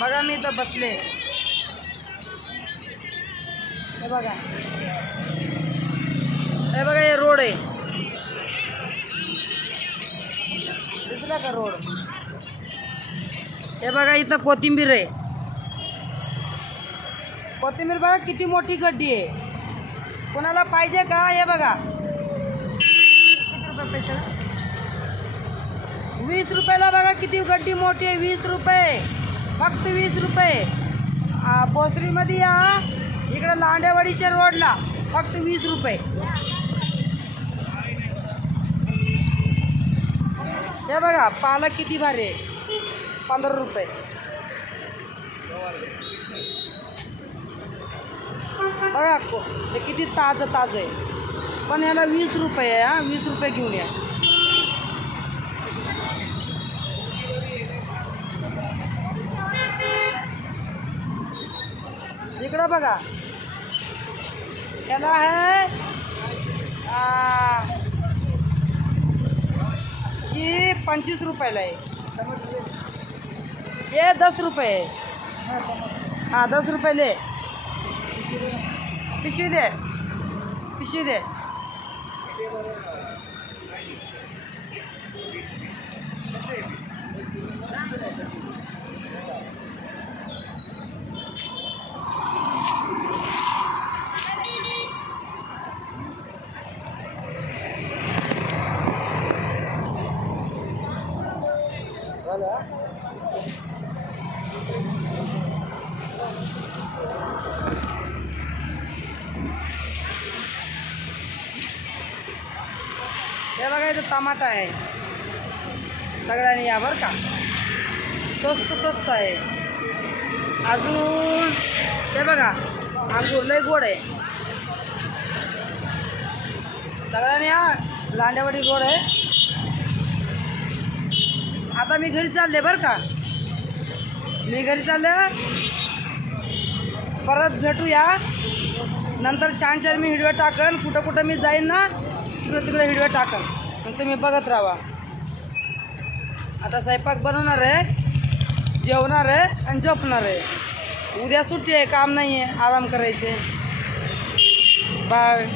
बघा मी इथं बसले, हे बघा, हे बघा, हे रोड आहे, दिसला का रोड? हे बघा इथं कोथिंबीर आहे, कोथिंबीर बघा किती मोठी गड्डी आहे, कोणाला पाहिजे का? हे बघा किती रुपये पैसे? 20 रुपयाला बघा किती गड्डी मोठी आहे, 20 रुपये, फक्त 20 रुपये. भोसरीमध्ये या, इकडं लांडेवाडीच्या रोडला फक्त 20 रुपये. हे बघा पालक किती भारी आहे, 15 रुपये. बघा हे किती ताजं आहे, पण याला 20 रुपये आहे. हा 20 रुपये घेऊन या. इकडं बघा, याला आहे ही 25 रुपयाला आहे, ये 10 रुपये आहे. हाँ 10 रुपये ले, पिशवी दे, पिशवी दे. हे बघा इथं टमाटा आहे, सगळ्यांनी या बरं का, स्वस्त आहे. अजून हे बघा अंगूर लय गोड आहे, सगळ्यांनी या, लांडेवाडी गोड आहे. आता मी घरी चालले बरं का, मी घरी चालले, परत भेटूया नंतर. छान मी व्हिडिओ टाकन, कुठं मी जाईन ना तिकडे व्हिडिओ टाकन, मग तुम्ही बघत राहा. आता स्वयंपाक बनवणार आहे, जेवणार आहे आणि झोपणार आहे. उद्या सुट्टी आहे, काम नाही आहे, आराम करायचे. बाय.